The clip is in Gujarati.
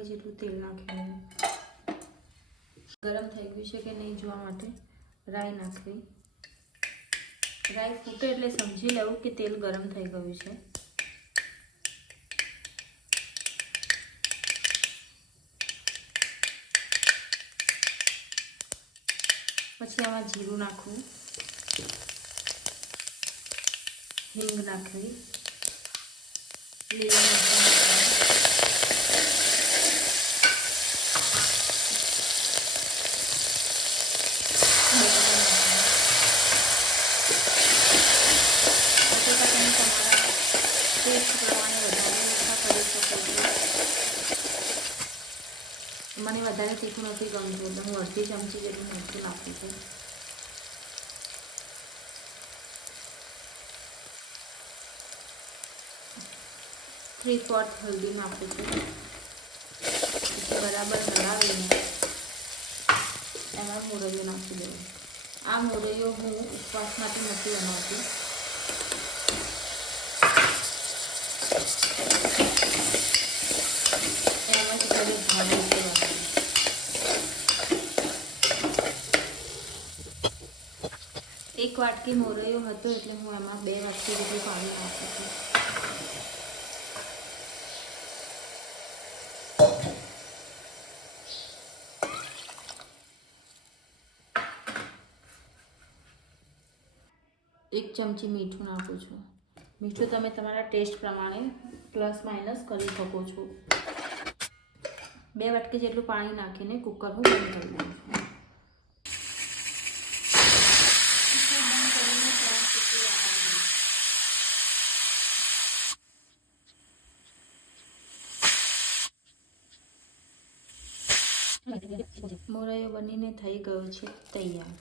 કળી જેટલું તેલ નાખી ગરમ થઈ ગયું છે કે નહીં જોવા માટે રાઈ નાખવી. રાઈ ફૂટે એટલે સમજી લેવું કે તેલ ગરમ થઈ ગયું છે. પછી આમાં જીરું નાખવું, હિંગ નાખવી, લીલા મરચાં નાખવા, મને વધારે તીખું નથી ગમતું એટલે હું અડધી ચમચી જેટલું મીઠું નાખું છું. ¾ હળદી નાખું છું. બરાબર હલાવીને એમાં મોરૈયો નાખી દેવું. આ મોરૈયો હું ઉપવાસ માટે નથી બનાવતી. એમાં થોડી ભાવે એક વાટકી મોરૈયો હતો એટલે હું એમાં 2 વાટકી જેટલું પાણી નાખું છું. એક ચમચી મીઠું નાખું છું. મીઠું તમે તમારા ટેસ્ટ પ્રમાણે પ્લસ માઇનસ કરી શકો છો. 2 વાટકી જેટલું પાણી નાખીને કુકર હું બંધ કરી દઉં છું. મોરૈયો બનીને થઈ ગયો છે તૈયાર.